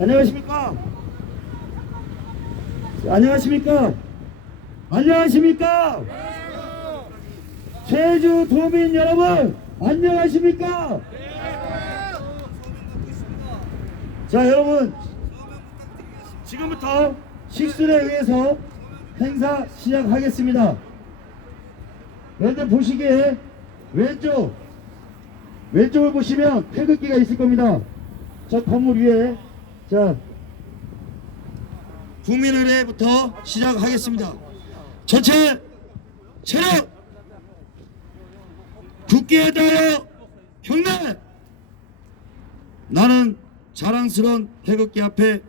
안녕하십니까? 안녕하십니까? 안녕하십니까? 제주도민 여러분 안녕하십니까? 자, 여러분 지금부터 식순에 의해서 행사 시작하겠습니다. 여러분들 보시기에 왼쪽을 보시면 태극기가 있을 겁니다. 저 건물 위에. 자, 국민의례부터 시작하겠습니다. 전체 체력, 국기에 대하여 경례. 나는 자랑스러운 태극기 앞에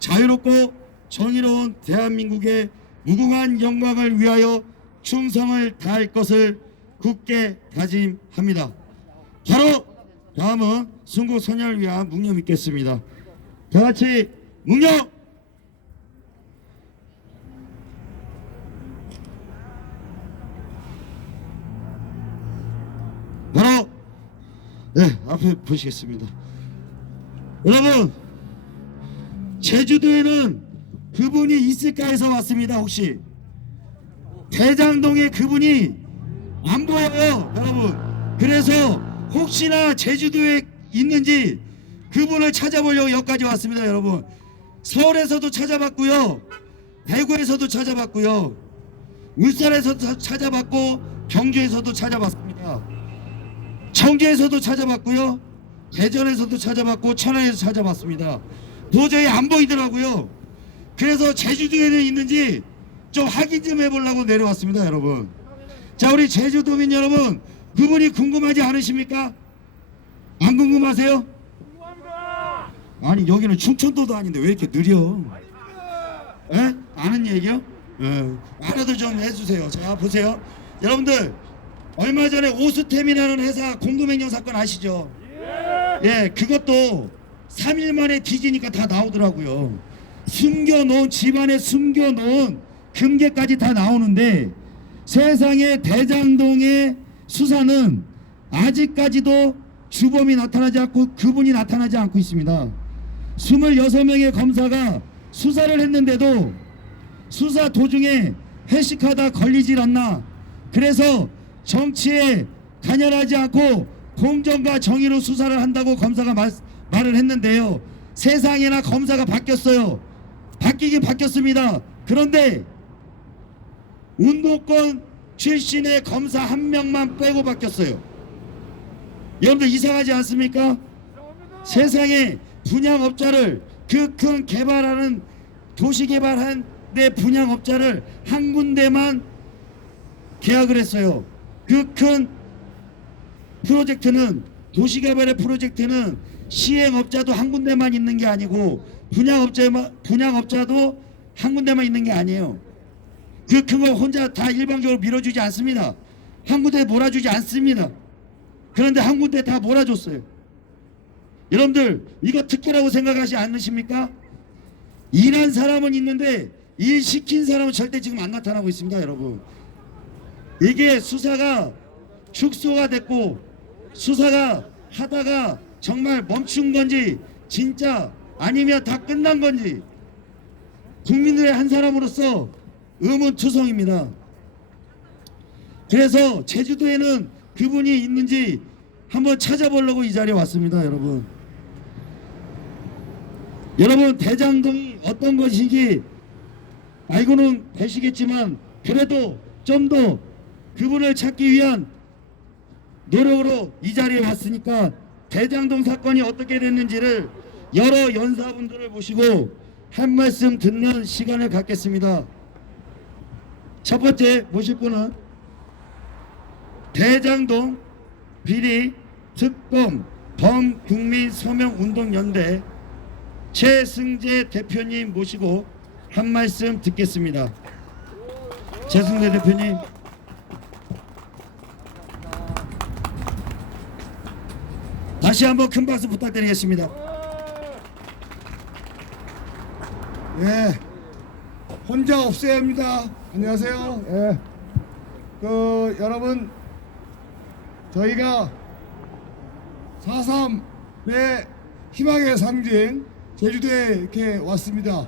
자유롭고 정의로운 대한민국의 무궁한 영광을 위하여 충성을 다할 것을 굳게 다짐합니다. 바로 다음은 순국선열을 위한 묵념 있겠습니다. 다같이 묵념! 바로 앞에 보시겠습니다. 여러분, 제주도에는 그분이 있을까 해서 왔습니다. 혹시 대장동에 그분이 안 보여요, 여러분. 그래서 혹시나 제주도에 있는지 그분을 찾아보려고 여기까지 왔습니다. 여러분, 서울에서도 찾아봤고요, 대구에서도 찾아봤고요, 울산에서도 찾아봤고, 경주에서도 찾아봤습니다. 청주에서도 찾아봤고요, 대전에서도 찾아봤고, 천안에서 찾아봤습니다. 도저히 안 보이더라고요. 그래서 제주도에는 있는지 좀 확인 좀 해보려고 내려왔습니다. 여러분, 자, 우리 제주도민 여러분, 그분이 궁금하지 않으십니까? 안 궁금하세요? 궁금합니다. 아니, 여기는 충청도도 아닌데 왜 이렇게 느려? 에? 아는 얘기요? 알아도 좀 해주세요. 자, 보세요. 여러분들, 얼마 전에 오스템이라는 회사 공금횡령 사건 아시죠? 예, 그것도 3일 만에 뒤지니까 다 나오더라고요. 숨겨놓은, 집안에 숨겨놓은 금괴까지 다 나오는데, 세상에 대장동의 수사는 아직까지도 주범이 나타나지 않고 그분이 나타나지 않고 있습니다. 26명의 검사가 수사를 했는데도 수사 도중에 회식하다 걸리질 않나. 그래서 정치에 관여하지 않고 공정과 정의로 수사를 한다고 검사가 말을 했는데요. 세상에나 검사가 바뀌었어요. 바뀌긴 바뀌었습니다. 그런데 운동권 출신의 검사 한 명만 빼고 바뀌었어요. 여러분들 이상하지 않습니까? 세상에 분양업자를, 그 큰 개발하는, 도시 개발한 데 분양업자를 한 군데만 계약을 했어요. 그 큰 프로젝트는, 도시개발의 프로젝트는 시행업자도 한 군데만 있는 게 아니고 분양업자도 한 군데만 있는 게 아니에요. 그 큰 거 혼자 다 일방적으로 밀어주지 않습니다. 한 군데 몰아주지 않습니다. 그런데 한 군데 다 몰아줬어요. 여러분들, 이거 특혜라고 생각하지 않으십니까? 일한 사람은 있는데 일 시킨 사람은 절대 지금 안 나타나고 있습니다. 여러분, 이게 수사가 축소가 됐고 수사가 하다가 정말 멈춘 건지 진짜 아니면 다 끝난 건지 국민들의 한 사람으로서 의문투성입니다. 그래서 제주도에는 그분이 있는지 한번 찾아보려고 이 자리에 왔습니다. 여러분, 대장동이 어떤 것인지 알고는 계시겠지만 그래도 좀 더 그분을 찾기 위한 노력으로 이 자리에 왔으니까 대장동 사건이 어떻게 됐는지를 여러 연사분들을 모시고 한 말씀 듣는 시간을 갖겠습니다. 첫 번째 모실 분은 대장동 비리 특검 범국민 서명운동연대 최승재 대표님 모시고 한 말씀 듣겠습니다. 최승재 대표님. 다시 한번 큰 박수 부탁드리겠습니다. 예, 혼자 없어야 합니다. 안녕하세요. 예, 여러분, 저희가 4.3의 희망의 상징 제주도에 이렇게 왔습니다.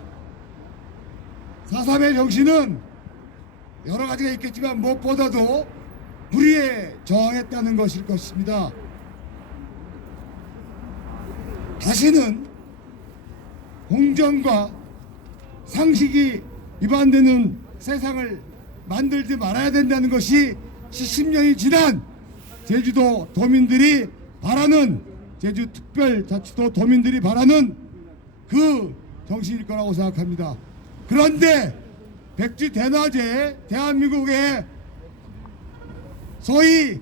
4.3의 정신은 여러 가지가 있겠지만 무엇보다도 불의에 저항했다는 것일 것입니다. 다시는 공정과 상식이 위반되는 세상을 만들지 말아야 된다는 것이 70년이 지난 제주도 도민들이 바라는, 제주특별자치도 도민들이 바라는 그 정신일 거라고 생각합니다. 그런데 백지 대낮에 대한민국의 소위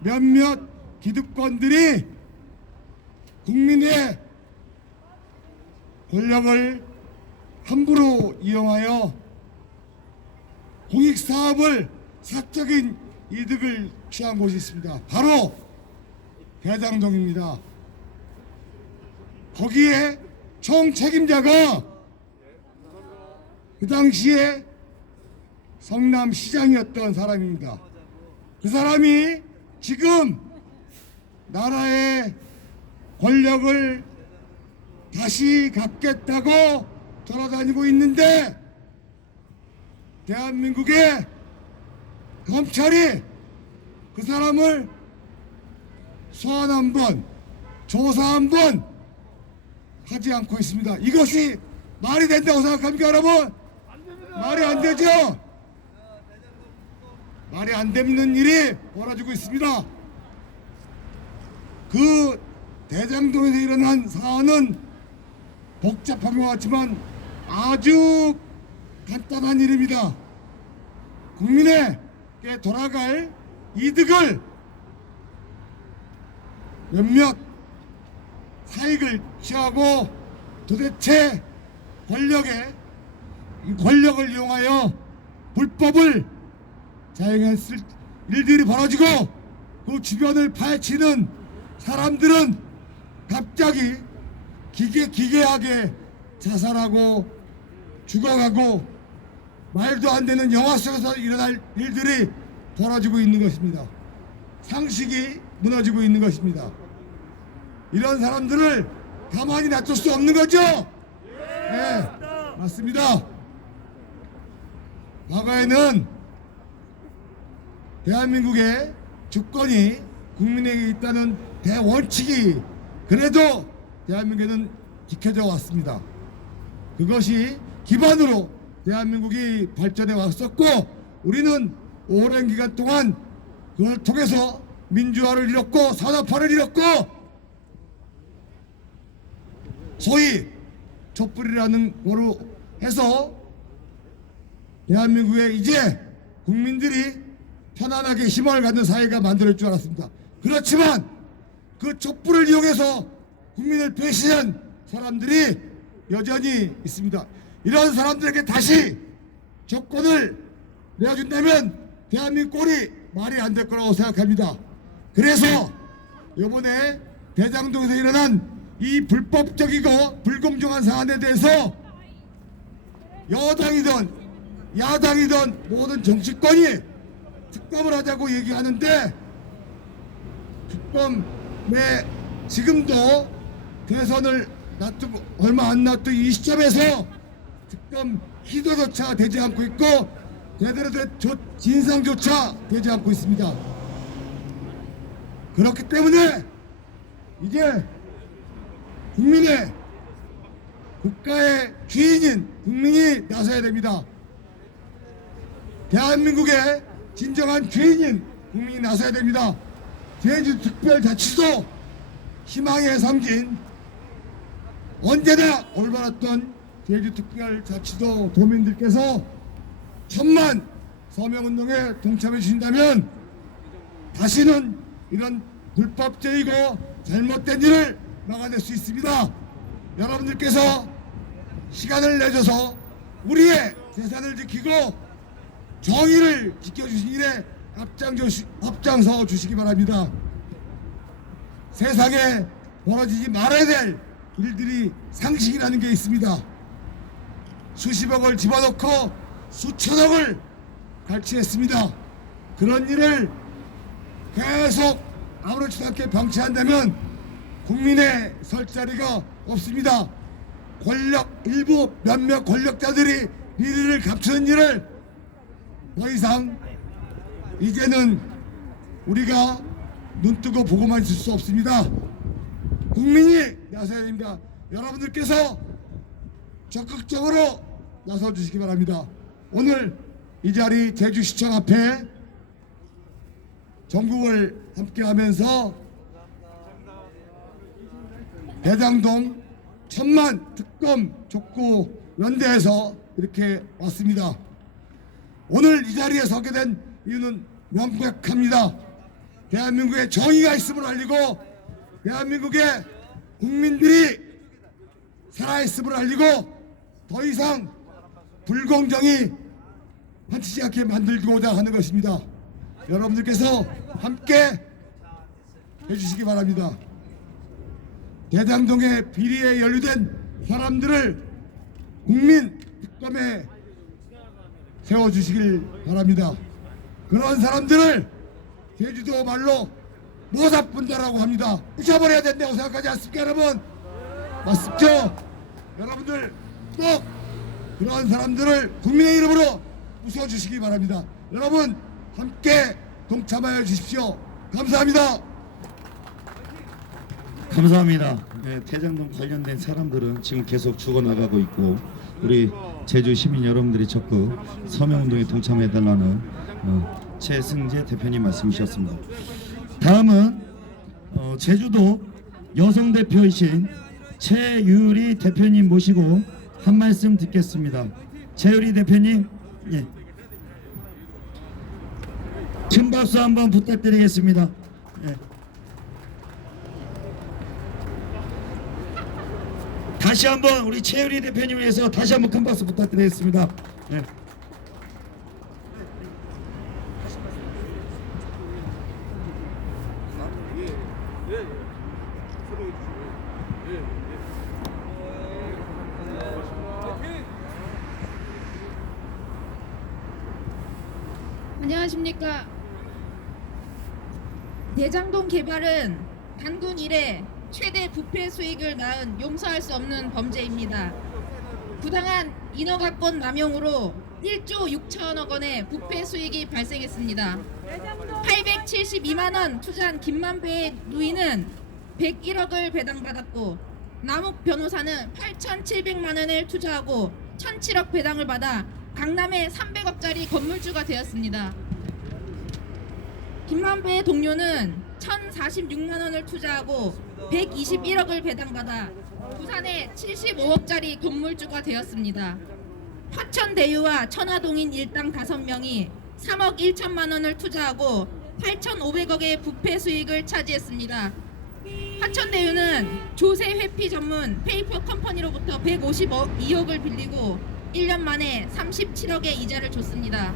몇몇 기득권들이 국민의 권력을 함부로 이용하여 공익사업을 사적인 이득을 취한 곳이 있습니다. 바로 대장동입니다. 거기에 총 책임자가 그 당시에 성남시장이었던 사람입니다. 그 사람이 지금 나라의 권력을 다시 갖겠다고 돌아다니고 있는데, 대한민국의 검찰이 그 사람을 소환 한번, 조사 한번 하지 않고 있습니다. 이것이 말이 된다고 생각합니까, 여러분? 말이 안 되죠? 말이 안 되는 일이 벌어지고 있습니다. 그 대장동에서 일어난 사안은 복잡한 것 같지만 아주 간단한 일입니다. 국민에게 돌아갈 이득을 몇몇 사익을 취하고 도대체 권력을 이용하여 불법을 자행했을 일들이 벌어지고, 그 주변을 파헤치는 사람들은 갑자기 기괴하게 자살하고 죽어가고 말도 안 되는 영화 속에서 일어날 일들이 벌어지고 있는 것입니다. 상식이 무너지고 있는 것입니다. 이런 사람들을 가만히 놔둘 수 없는 거죠? 네, 맞습니다. 과거에는 대한민국의 주권이 국민에게 있다는 대원칙이 그래도 대한민국에는 지켜져 왔습니다. 그것이 기반으로 대한민국이 발전해 왔었고, 우리는 오랜 기간 동안 그걸 통해서 민주화를 이뤘고 산업화를 이뤘고, 소위 촛불이라는 거로 해서 대한민국에 이제 국민들이 편안하게 희망을 갖는 사회가 만들어질 줄 알았습니다. 그렇지만 그 촛불을 이용해서 국민을 배신한 사람들이 여전히 있습니다. 이런 사람들에게 다시 조건을 내어준다면 대한민국 꼴이 말이 안 될 거라고 생각합니다. 그래서 이번에 대장동에서 일어난 이 불법적이고 불공정한 사안에 대해서 여당이든 야당이든 모든 정치권이 특검을 하자고 얘기하는데, 특검에 지금도 대선을 놔두고 얼마 안 놔둔 이 시점에서 특검 기도조차 되지 않고 있고 제대로 된 진상조차 되지 않고 있습니다. 그렇기 때문에 이제 국민의, 국가의 주인인 국민이 나서야 됩니다. 대한민국의 진정한 주인인 국민이 나서야 됩니다. 제주특별자치도 희망의 상징, 언제나 올바랐던 제주특별자치도 도민들께서 1000만 서명운동에 동참해 주신다면 다시는 이런 불법적이고 잘못된 일을 막아낼 수 있습니다. 여러분들께서 시간을 내줘서 우리의 재산을 지키고 정의를 지켜주신 일에 앞장서 주시기 바랍니다. 세상에 벌어지지 말아야 될 일들이 상식이라는 게 있습니다. 수십억을 집어넣고 수천억을 갈취했습니다. 그런 일을 계속 아무렇지도 않게 방치한다면 국민의 설 자리가 없습니다. 일부 몇몇 권력자들이 비리를 감추는 일을 더 이상 이제는 우리가 눈뜨고 보고만 있을 수 없습니다. 국민이 나서야 됩니다. 여러분들께서 적극적으로 나서 주시기 바랍니다. 오늘 이 자리 제주시청 앞에 전국을 함께하면서 대장동 천만 특검 촉구 연대에서 이렇게 왔습니다. 오늘 이 자리에 서게 된 이유는 명백합니다. 대한민국에 정의가 있음을 알리고 대한민국의 국민들이 살아있음을 알리고 더 이상 불공정이 판치지 않게 만들고자 하는 것입니다. 여러분들께서 함께 해주시기 바랍니다. 대장동의 비리에 연루된 사람들을 국민 특검에 세워주시길 바랍니다. 그런 사람들을 제주도 말로 모사분다라고 합니다. 부셔버려야 된다고 생각하지 않습니까, 여러분? 맞습죠? 여러분들 꼭 그런 사람들을 국민의 이름으로 부숴주시기 바랍니다. 여러분 함께 동참하여 주십시오. 감사합니다. 감사합니다. 네, 대장동 관련된 사람들은 지금 계속 죽어나가고 있고 우리 제주 시민 여러분들이 적극 서명운동에 동참해달라는 최승재 대표님 말씀이셨습니다. 다음은 제주도 여성 대표이신 최유리 대표님 모시고 한 말씀 듣겠습니다. 최유리 대표님, 예. 큰 박수 한번 부탁드리겠습니다. 예. 다시 한번 우리 최유리 대표님 위해서 다시 한번 큰 박수 부탁드리겠습니다. 예. 안녕하십니까. 대장동 개발은 단군 이래 최대 부패 수익을 낳은 용서할 수 없는 범죄입니다. 부당한 인허가권 남용으로 1조 6천억 원의 부패 수익이 발생했습니다. 872만 원 투자한 김만배의 누이는 101억을 배당받았고 남욱 변호사는 8,700만 원을 투자하고 1,007억 배당을 받아 강남에 300억짜리 건물주가 되었습니다. 김만배의 동료는 1,046만 원을 투자하고 121억을 배당받아 부산에 75억짜리 건물주가 되었습니다. 화천대유와 천화동인 일당 5명이 3억 1천만 원을 투자하고 8,500억의 부패 수익을 차지했습니다. 화천대유는 조세 회피 전문 페이퍼 컴퍼니로부터 152억을 빌리고 1년 만에 37억의 이자를 줬습니다.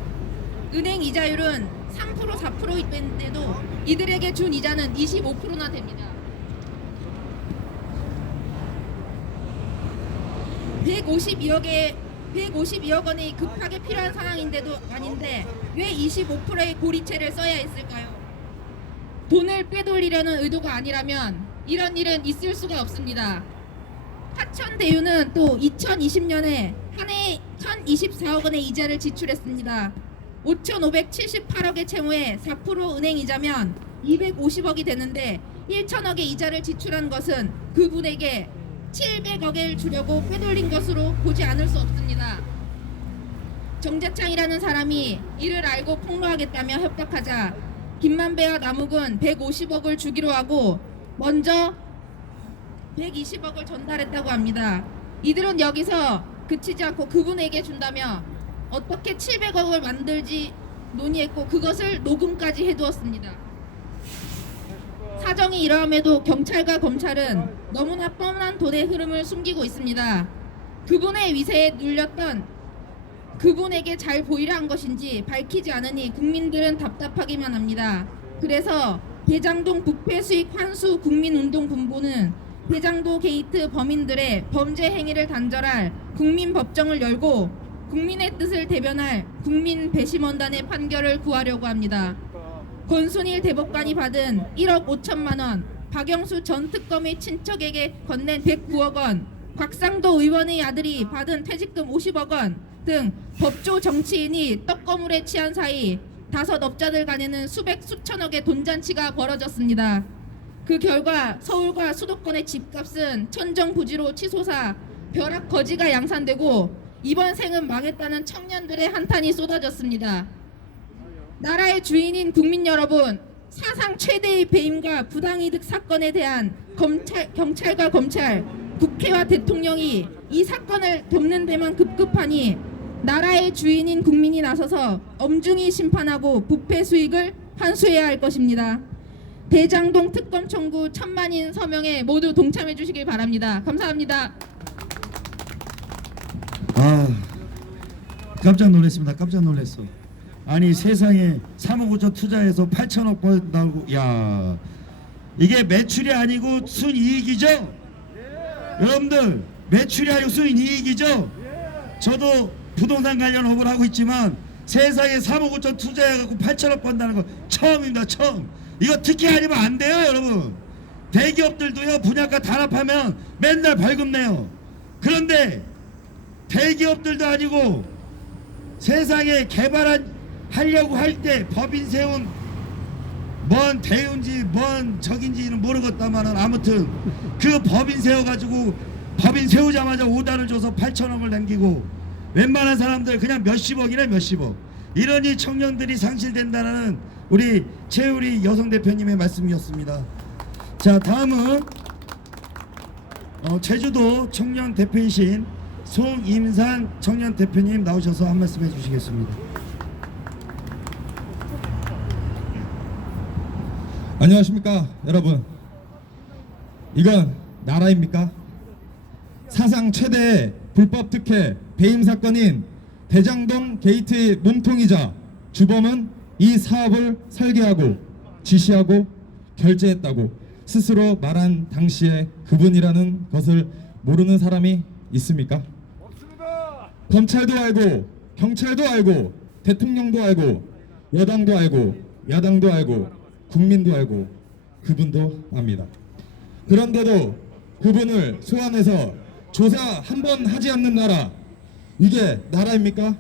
은행 이자율은 3% 4%인데도 이들에게 준 이자는 25%나 됩니다. 152억 원이 급하게 필요한 상황인데도 아닌데 왜 25%의 고리채를 써야 했을까요? 돈을 빼돌리려는 의도가 아니라면 이런 일은 있을 수가 없습니다. 화천대유는 또 2020년에 한 해 1,024억 원의 이자를 지출했습니다. 5,578억의 채무에 4% 은행 이자면 250억이 되는데 1,000억의 이자를 지출한 것은 그분에게 700억을 주려고 빼돌린 것으로 보지 않을 수 없습니다. 정재창이라는 사람이 이를 알고 폭로하겠다며 협박하자 김만배와 남욱은 150억을 주기로 하고 먼저 120억을 전달했다고 합니다. 이들은 여기서 그치지 않고 그분에게 준다며 어떻게 700억을 만들지 논의했고 그것을 녹음까지 해두었습니다. 사정이 이러함에도 경찰과 검찰은 너무나 뻔한 돈의 흐름을 숨기고 있습니다. 그분의 위세에 눌렸던 그분에게 잘 보이려 한 것인지 밝히지 않으니 국민들은 답답하기만 합니다. 그래서 대장동 부패 수익 환수 국민운동본부는 대장도 게이트 범인들의 범죄 행위를 단절할 국민법정을 열고 국민의 뜻을 대변할 국민배심원단의 판결을 구하려고 합니다. 권순일 대법관이 받은 1억 5천만 원, 박영수 전 특검의 친척에게 건넨 109억 원, 곽상도 의원의 아들이 받은 퇴직금 50억 원 등 법조 정치인이 떡거물에 취한 사이 다섯 업자들 간에는 수백 수천억의 돈잔치가 벌어졌습니다. 그 결과 서울과 수도권의 집값은 천정부지로 치솟아 벼락 거지가 양산되고 이번 생은 망했다는 청년들의 한탄이 쏟아졌습니다. 나라의 주인인 국민 여러분, 사상 최대의 배임과 부당이득 사건에 대한 경찰과 검찰, 국회와 대통령이 이 사건을 돕는 데만 급급하니 나라의 주인인 국민이 나서서 엄중히 심판하고 부패 수익을 환수해야 할 것입니다. 대장동 특검 청구 1000만인 서명에 모두 동참해 주시길 바랍니다. 감사합니다. 아, 깜짝 놀랐습니다. 깜짝 놀랐어. 아니 세상에 3억 5천 투자해서 8천억 번 나오고, 야, 이게 매출이 아니고 순이익이죠? 여러분들, 매출이 아니고 순이익이죠? 저도 부동산 관련 업을 하고 있지만 세상에 3억 5천 투자해갖고 8천억 번다는 거 처음입니다. 처음. 이거 특혜 아니면 안 돼요, 여러분. 대기업들도요, 분양가 단합하면 맨날 벌금 내요. 그런데 대기업들도 아니고 세상에 하려고 할 때 법인 세운 뭔 대운지 뭔 적인지는 모르겠다마는 아무튼 그 법인 세워가지고 법인 세우자마자 오다를 줘서 8천억을 남기고 웬만한 사람들 그냥 몇십억이네, 몇십억. 이러니 청년들이 상실된다는 우리 최우리 여성 대표님의 말씀이었습니다. 자, 다음은 제주도 청년 대표이신 송임산 청년 대표님 나오셔서 한 말씀 해주시겠습니다. 안녕하십니까 여러분. 이건 나라입니까? 사상 최대의 불법 특혜 배임 사건인 대장동 게이트의 몸통이자 주범은 이 사업을 설계하고 지시하고 결제했다고 스스로 말한 당시에 그분이라는 것을 모르는 사람이 있습니까? 검찰도 알고 경찰도 알고 대통령도 알고 여당도 알고 야당도 알고 국민도 알고 그분도 압니다. 그런데도 그분을 소환해서 조사 한 번 하지 않는 나라, 이게 나라입니까?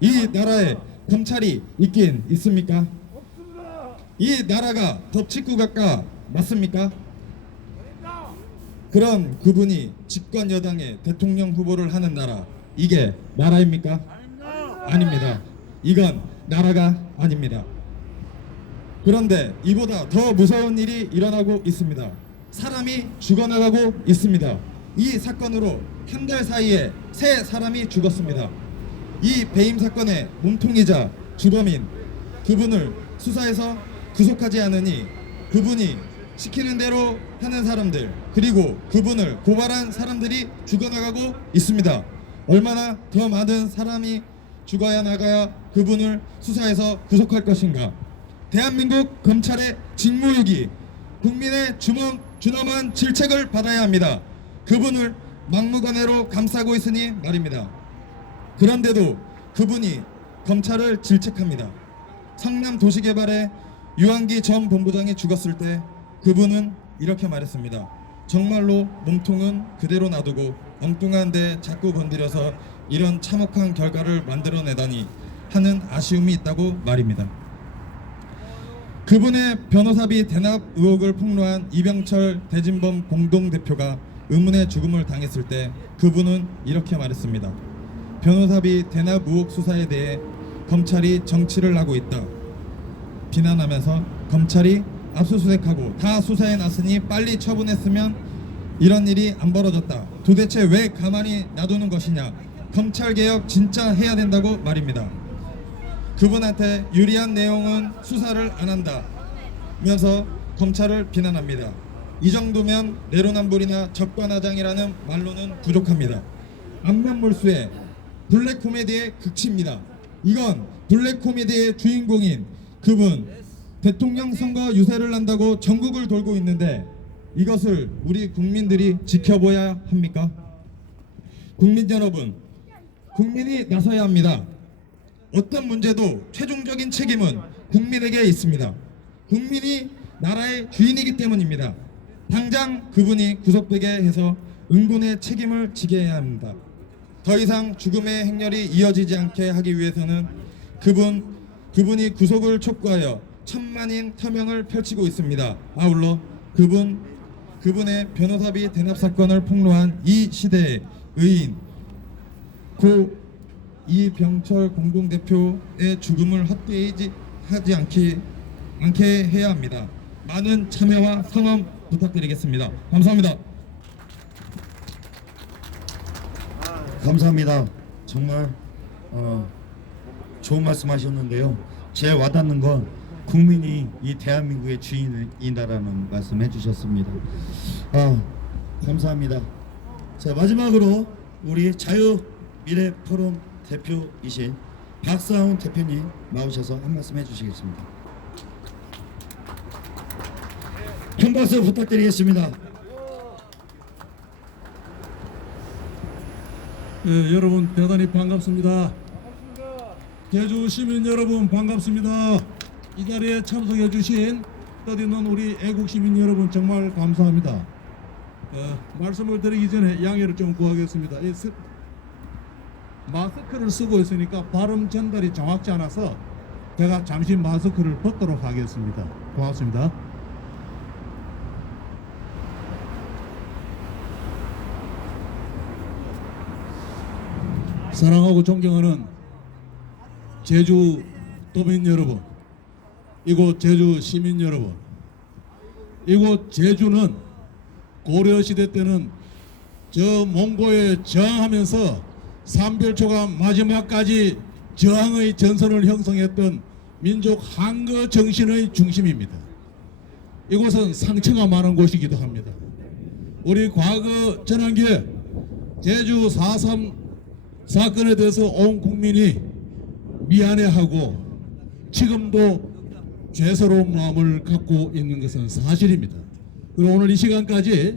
이 나라에 검찰이 있긴 있습니까? 이 나라가 법치국가 맞습니까? 그런 그분이 집권 여당의 대통령 후보를 하는 나라, 이게 나라입니까? 아닙니다. 이건 나라가 아닙니다. 그런데 이보다 더 무서운 일이 일어나고 있습니다. 사람이 죽어나가고 있습니다. 이 사건으로 한 달 사이에 3사람이 죽었습니다. 이 배임 사건의 몸통이자 주범인 그분을 수사해서 구속하지 않으니 그분이 시키는 대로 하는 사람들, 그리고 그분을 고발한 사람들이 죽어나가고 있습니다. 얼마나 더 많은 사람이 죽어야 나가야 그분을 수사해서 구속할 것인가? 대한민국 검찰의 직무유기, 국민의 준엄한 질책을 받아야 합니다. 그분을 막무가내로 감싸고 있으니 말입니다. 그런데도 그분이 검찰을 질책합니다. 성남도시개발의 유한기 전 본부장이 죽었을 때 그분은 이렇게 말했습니다. 정말로 몸통은 그대로 놔두고 엉뚱한 데 자꾸 건드려서 이런 참혹한 결과를 만들어내다니 하는 아쉬움이 있다고 말입니다. 그분의 변호사비 대납 의혹을 폭로한 이병철 대진범 공동대표가 의문의 죽음을 당했을 때 그분은 이렇게 말했습니다. 변호사비 대납 의혹 수사에 대해 검찰이 정치를 하고 있다 비난하면서 검찰이 압수수색하고 다 수사해 놨으니 빨리 처분했으면 이런 일이 안 벌어졌다. 도대체 왜 가만히 놔두는 것이냐. 검찰개혁 진짜 해야 된다고 말입니다. 그분한테 유리한 내용은 수사를 안 한다 면서 검찰을 비난합니다. 이 정도면 내로남불이나 적반하장이라는 말로는 부족합니다. 안면몰수의 블랙 코미디의 극치입니다. 이건 블랙 코미디의 주인공인 그분 대통령 선거 유세를 한다고 전국을 돌고 있는데 이것을 우리 국민들이 지켜봐야 합니까? 국민 여러분, 국민이 나서야 합니다. 어떤 문제도 최종적인 책임은 국민에게 있습니다. 국민이 나라의 주인이기 때문입니다. 당장 그분이 구속되게 해서 응분의 책임을 지게 해야 합니다. 더 이상 죽음의 행렬이 이어지지 않게 하기 위해서는 그분이 구속을 촉구하여 천만인 서명을 펼치고 있습니다. 아울러 그분의 변호사비 대납 사건을 폭로한 이 시대의 의인 고 이병철 공동대표의 죽음을 헛되이 하지 않게 해야 합니다. 많은 참여와 성원 부탁드리겠습니다. 감사합니다. 감사합니다. 정말 좋은 말씀하셨는데요. 제일 와닿는 건 국민이 이 대한민국의 주인이다라는 말씀 해주셨습니다. 감사합니다. 자, 마지막으로 우리 자유미래포럼 대표이신 박상훈 대표님 나오셔서 한 말씀 해주시겠습니다. 큰 박수 부탁드리겠습니다. 예, 여러분 대단히 반갑습니다. 제주 시민 여러분 반갑습니다. 이 자리에 참석해 주신 뜻있는 우리 애국 시민 여러분 정말 감사합니다. 말씀을 드리기 전에 양해를 좀 구하겠습니다. 마스크를 쓰고 있으니까 발음 전달이 정확지 않아서 제가 잠시 마스크를 벗도록 하겠습니다. 고맙습니다. 사랑하고 존경하는 제주 도민 여러분, 이곳 제주 시민 여러분, 이곳 제주는 고려시대 때는 저 몽고에 저항하면서 삼별초가 마지막까지 저항의 전선을 형성했던 민족 항거 정신의 중심입니다. 이곳은 상처가 많은 곳이기도 합니다. 우리 과거 전환기에 제주 4.3 사건에 대해서 온 국민이 미안해하고 지금도 죄스러운 마음을 갖고 있는 것은 사실입니다. 그리고 오늘 이 시간까지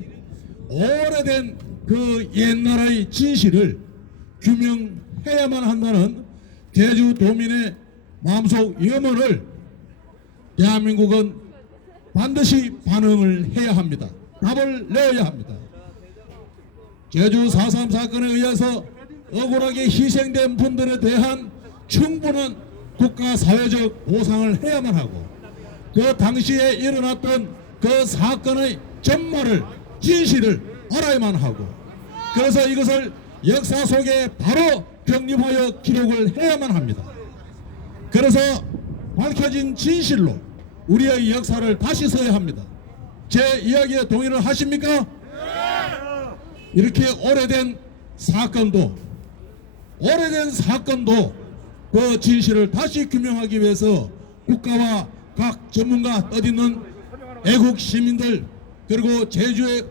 오래된 그 옛날의 진실을 규명해야만 한다는 제주도민의 마음속 염원을 대한민국은 반드시 반응을 해야 합니다. 답을 내어야 합니다. 제주 4.3 사건에 의해서 억울하게 희생된 분들에 대한 충분한 국가 사회적 보상을 해야만 하고 그 당시에 일어났던 그 사건의 전말을 진실을 알아야만 하고 그래서 이것을 역사 속에 바로 병립하여 기록을 해야만 합니다. 그래서 밝혀진 진실로 우리의 역사를 다시 써야 합니다. 제 이야기에 동의를 하십니까? 이렇게 오래된 사건도 그 진실을 다시 규명하기 위해서 국가와 각 전문가 뜻있는 애국 시민들 그리고 제주의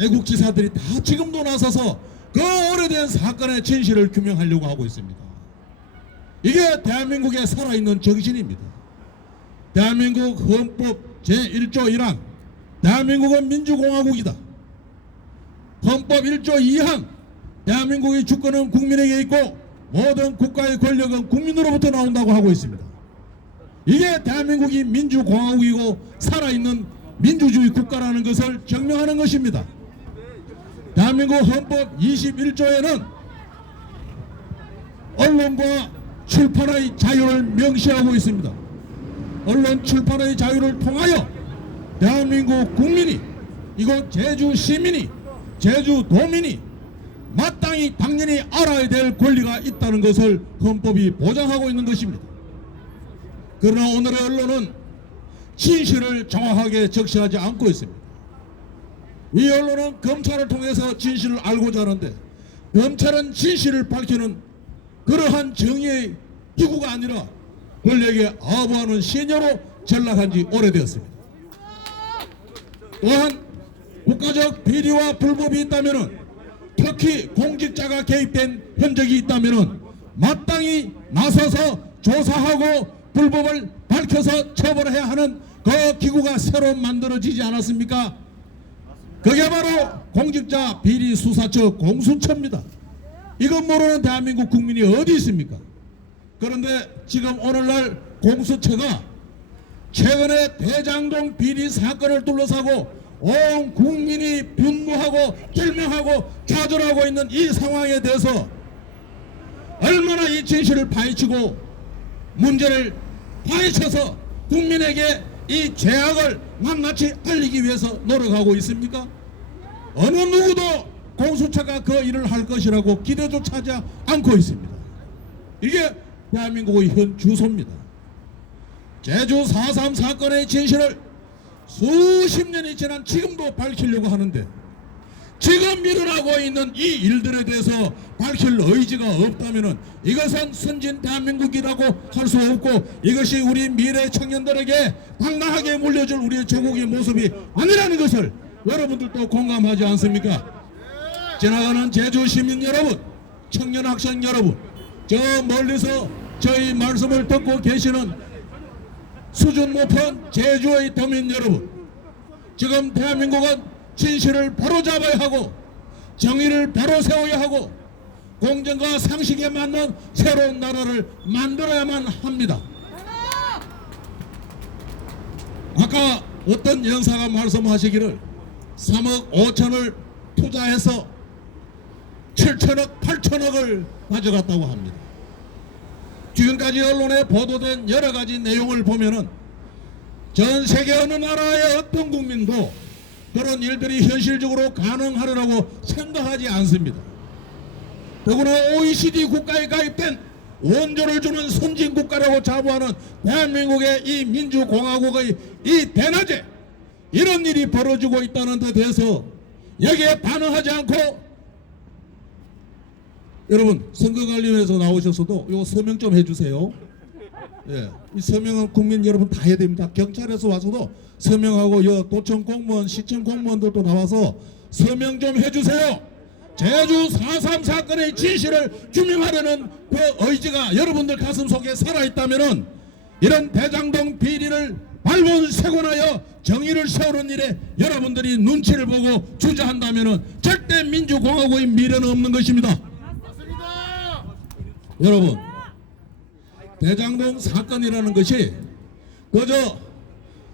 애국지사들이 다 지금도 나서서 그 오래된 사건의 진실을 규명하려고 하고 있습니다. 이게 대한민국에 살아있는 정신입니다. 대한민국 헌법 제1조 1항 대한민국은 민주공화국이다. 헌법 1조 2항 대한민국의 주권은 국민에게 있고 모든 국가의 권력은 국민으로부터 나온다고 하고 있습니다. 이게 대한민국이 민주공화국이고 살아있는 민주주의 국가라는 것을 증명하는 것입니다. 대한민국 헌법 21조에는 언론과 출판의 자유를 명시하고 있습니다. 언론 출판의 자유를 통하여 대한민국 국민이 이곳 제주 시민이 제주 도민이 마땅히 당연히 알아야 될 권리가 있다는 것을 헌법이 보장하고 있는 것입니다. 그러나 오늘의 언론은 진실을 정확하게 적시하지 않고 있습니다. 이 언론은 검찰을 통해서 진실을 알고자 하는데 검찰은 진실을 밝히는 그러한 정의의 기구가 아니라 권력에 아부하는 시녀로 전락한 지 오래되었습니다. 또한 국가적 비리와 불법이 있다면 특히 공직자가 개입된 흔적이 있다면 마땅히 나서서 조사하고 불법을 밝혀서 처벌해야 하는 그 기구가 새로 만들어지지 않았습니까? 그게 바로 공직자 비리 수사처 공수처입니다. 이것 모르는 대한민국 국민이 어디 있습니까? 그런데 지금 오늘날 공수처가 최근에 대장동 비리 사건을 둘러싸고 온 국민이 분노하고 절망하고 좌절하고 있는 이 상황에 대해서 얼마나 이 진실을 파헤치고 문제를 파헤쳐서 국민에게 이 죄악을 낱낱이 알리기 위해서 노력하고 있습니까? 어느 누구도 공수처가 그 일을 할 것이라고 기대조차 하지 않고 있습니다. 이게 대한민국의 현 주소입니다. 제주 4.3 사건의 진실을 수십 년이 지난 지금도 밝히려고 하는데 지금 일어나고 있는 이 일들에 대해서 밝힐 의지가 없다면 이것은 선진 대한민국이라고 할 수 없고 이것이 우리 미래 청년들에게 당당하게 물려줄 우리의 조국의 모습이 아니라는 것을 여러분들도 공감하지 않습니까? 지나가는 제주 시민 여러분, 청년 학생 여러분, 저 멀리서 저희 말씀을 듣고 계시는 수준 높은 제주의 도민 여러분, 지금 대한민국은 진실을 바로잡아야 하고 정의를 바로 세워야 하고 공정과 상식에 맞는 새로운 나라를 만들어야만 합니다. 아까 어떤 영사가 말씀하시기를 3억 5천을 투자해서 7천억 8천억을 가져갔다고 합니다. 지금까지 언론에 보도된 여러 가지 내용을 보면은 전 세계 어느 나라의 어떤 국민도 그런 일들이 현실적으로 가능하리라고 생각하지 않습니다. 더구나 OECD 국가에 가입된 원조를 주는 선진국가라고 자부하는 대한민국의 이 민주공화국의 이 대낮에 이런 일이 벌어지고 있다는 데 대해서 여기에 반응하지 않고 여러분 선거관리위원회에서 나오셨어도 이거 서명 좀 해주세요. 예, 이 서명은 국민 여러분 다 해야 됩니다. 경찰에서 와서도 서명하고 도청 공무원, 시청 공무원들도 나와서 서명 좀 해주세요. 제주 4.3 사건의 진실을 규명하려는 그 의지가 여러분들 가슴속에 살아있다면은 이런 대장동 비리를 발본색원하여 정의를 세우는 일에 여러분들이 눈치를 보고 주저한다면은 절대 민주공화국의 미래는 없는 것입니다. 여러분, 대장동 사건이라는 것이 그저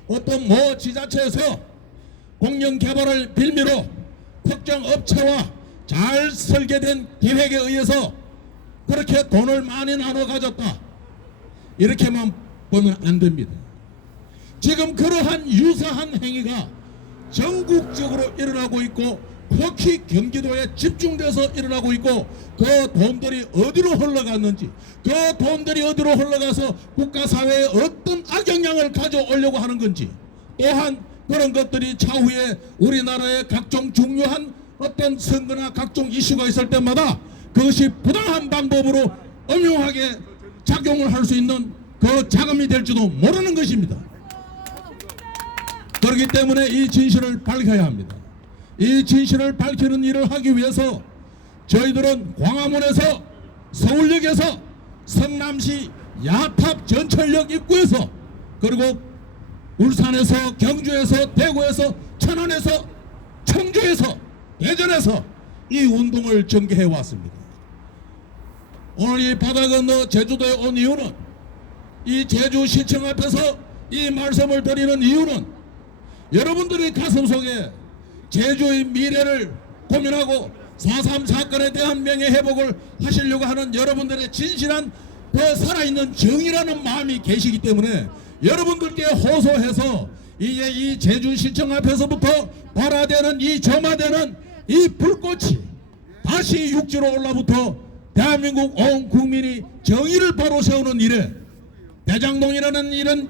어떤 모 지자체에서 공영 개발을 빌미로 특정 업체와 잘 설계된 계획에 의해서 그렇게 돈을 많이 나눠 가졌다 이렇게만 보면 안 됩니다. 지금 그러한 유사한 행위가 전국적으로 일어나고 있고 특히 경기도에 집중돼서 일어나고 있고 그 돈들이 어디로 흘러갔는지 그 돈들이 어디로 흘러가서 국가사회에 어떤 악영향을 가져오려고 하는 건지 또한 그런 것들이 차후에 우리나라의 각종 중요한 어떤 선거나 각종 이슈가 있을 때마다 그것이 부당한 방법으로 엄용하게 작용을 할 수 있는 그 자금이 될지도 모르는 것입니다. 그렇기 때문에 이 진실을 밝혀야 합니다. 이 진실을 밝히는 일을 하기 위해서 저희들은 광화문에서 서울역에서 성남시 야탑 전철역 입구에서 그리고 울산에서 경주에서 대구에서 천안에서 청주에서 대전에서 이 운동을 전개해 왔습니다. 오늘 이 바다 건너 제주도에 온 이유는 이 제주시청 앞에서 이 말씀을 드리는 이유는 여러분들의 가슴속에 제주의 미래를 고민하고 4.3 사건에 대한 명예회복을 하시려고 하는 여러분들의 진실한 그 살아있는 정의라는 마음이 계시기 때문에 여러분들께 호소해서 이제 이 제주시청 앞에서부터 발화되는 이 점화되는 이 불꽃이 다시 육지로 올라붙어 대한민국 온 국민이 정의를 바로 세우는 일에 대장동이라는 이런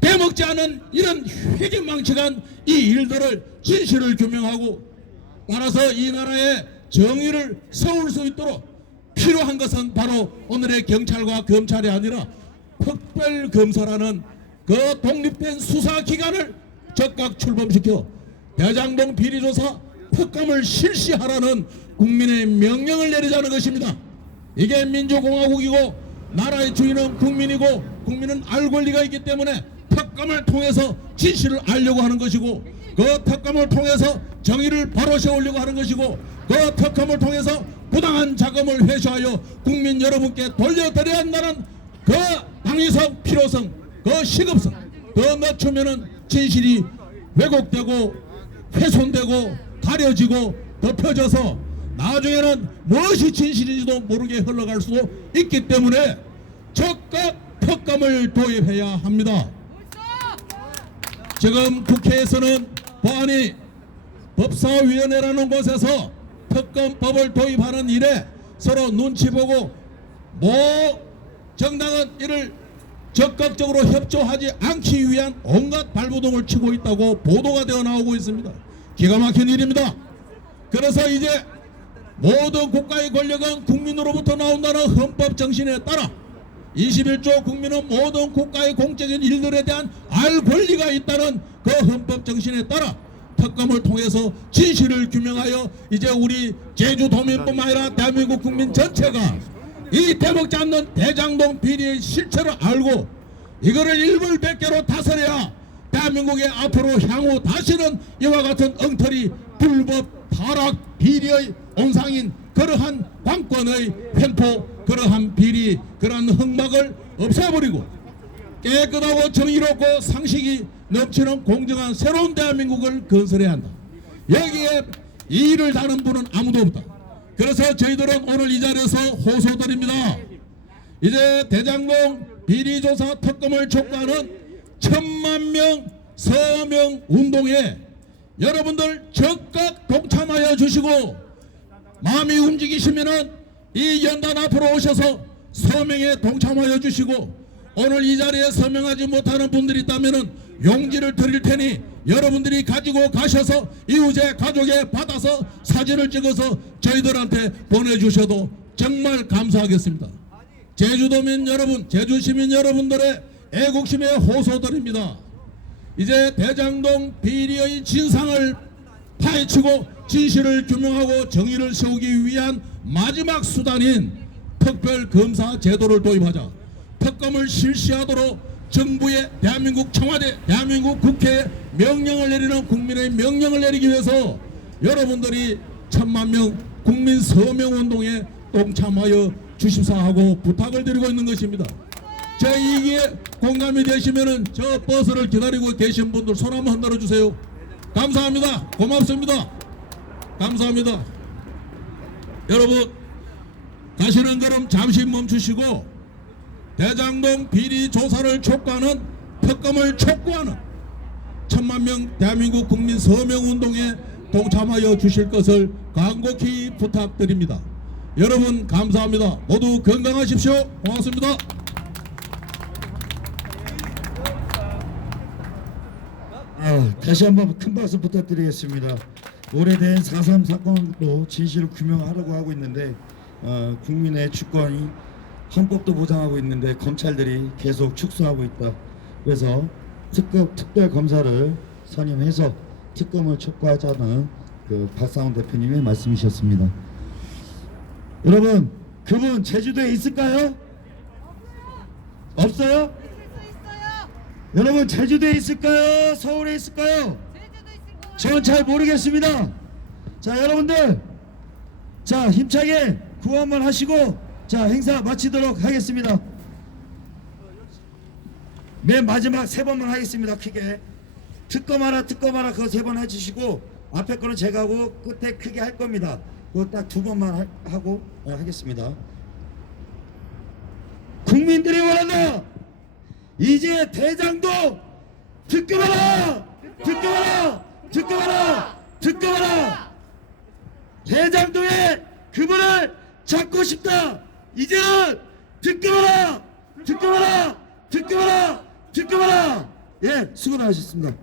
대먹지 않은 이런 회개망측한 이 일들을 진실을 규명하고 따라서 이 나라의 정의를 세울 수 있도록 필요한 것은 바로 오늘의 경찰과 검찰이 아니라 특별검사라는 그 독립된 수사기관을 적극 출범시켜 대장동 비리조사 특검을 실시하라는 국민의 명령을 내리자는 것입니다. 이게 민주공화국이고 나라의 주인은 국민이고 국민은 알 권리가 있기 때문에 특검을 통해서 진실을 알려고 하는 것이고 그 특검을 통해서 정의를 바로 세우려고 하는 것이고 그 특검을 통해서 부당한 자금을 회수하여 국민 여러분께 돌려드려야 한다는 그 당위성 필요성 그 시급성 더 늦추면은 진실이 왜곡되고 훼손되고 가려지고 덮여져서 나중에는 무엇이 진실인지도 모르게 흘러갈 수도 있기 때문에 적극 특검을 도입해야 합니다. 지금 국회에서는 보안이 법사위원회라는 곳에서 특검법을 도입하는 일에 서로 눈치 보고 정당은 이를 적극적으로 협조하지 않기 위한 온갖 발버둥을 치고 있다고 보도가 되어 나오고 있습니다. 기가 막힌 일입니다. 그래서 이제 모든 국가의 권력은 국민으로부터 나온다는 헌법 정신에 따라 21조 국민은 모든 국가의 공적인 일들에 대한 알 권리가 있다는 그 헌법 정신에 따라 특검을 통해서 진실을 규명하여 이제 우리 제주도민뿐만 아니라 대한민국 국민 전체가 이 대먹지 않는 대장동 비리의 실체를 알고 이거를 일벌백계로 다스려야 대한민국의 앞으로 향후 다시는 이와 같은 엉터리 불법 타락 비리의 온상인 그러한 관권의 횡포 그러한 비리 그러한 흑막을 없애버리고 깨끗하고 정의롭고 상식이 넘치는 공정한 새로운 대한민국을 건설해야 한다. 여기에 이 일을 다는 분은 아무도 없다. 그래서 저희들은 오늘 이 자리에서 호소드립니다. 이제 대장동 비리조사 특검을 촉구하는 1000만 명 서명 운동에 여러분들 적극 동참하여 주시고 마음이 움직이시면은 이 연단 앞으로 오셔서 서명에 동참하여 주시고 오늘 이 자리에 서명하지 못하는 분들이 있다면은 용지를 드릴 테니 여러분들이 가지고 가셔서 이웃의 가족에 받아서 사진을 찍어서 저희들한테 보내주셔도 정말 감사하겠습니다. 제주도민 여러분, 제주 시민 여러분들의 애국심에 호소드립니다. 이제 대장동 비리의 진상을 파헤치고 진실을 규명하고 정의를 세우기 위한 마지막 수단인 특별검사 제도를 도입하자. 특검을 실시하도록 정부의 대한민국 청와대, 대한민국 국회에 명령을 내리는 국민의 명령을 내리기 위해서 여러분들이 1000만 명 국민 서명 운동에 동참하여 주십사 하고 부탁을 드리고 있는 것입니다. 제 이기에 공감이 되시면은 저 버스를 기다리고 계신 분들 손 한번 흔들어 주세요. 감사합니다. 고맙습니다. 감사합니다. 여러분 가시는 걸음 잠시 멈추시고 대장동 비리 조사를 촉구하는 특검을 촉구하는 1000만 명 대한민국 국민 서명 운동에 동참하여 주실 것을 간곡히 부탁드립니다. 여러분 감사합니다. 모두 건강하십시오. 고맙습니다. 다시 한번 큰 박수 부탁드리겠습니다. 오래된 4.3 사건도 진실을 규명하려고 하고 있는데 국민의 주권이 헌법도 보장하고 있는데 검찰들이 계속 축소하고 있다. 그래서 특별 검사를 선임해서 특검을 촉구하자는 그 박상훈 대표님의 말씀이셨습니다. 여러분 그분 제주도에 있을까요? 없어요? 여러분 제주도에 있을까요? 서울에 있을까요? 저는 잘 모르겠습니다. 자 여러분들 자 힘차게 구호 한번 하시고 자 행사 마치도록 하겠습니다. 맨 마지막 3번만 하겠습니다. 크게 특검하라 특검하라 그거 3번 해주시고 앞에 거는 제가 하고 끝에 크게 할 겁니다. 그거 딱 2번만 하고 하겠습니다. 국민들이 원한다. 이제 대장동 특검하라 특검하라 특검하라 특검하라. 대장동에 그분을 잡고 싶다. 이제는 특검하라 특검하라 특검하라 특검하라. 예 수고 많으셨습니다.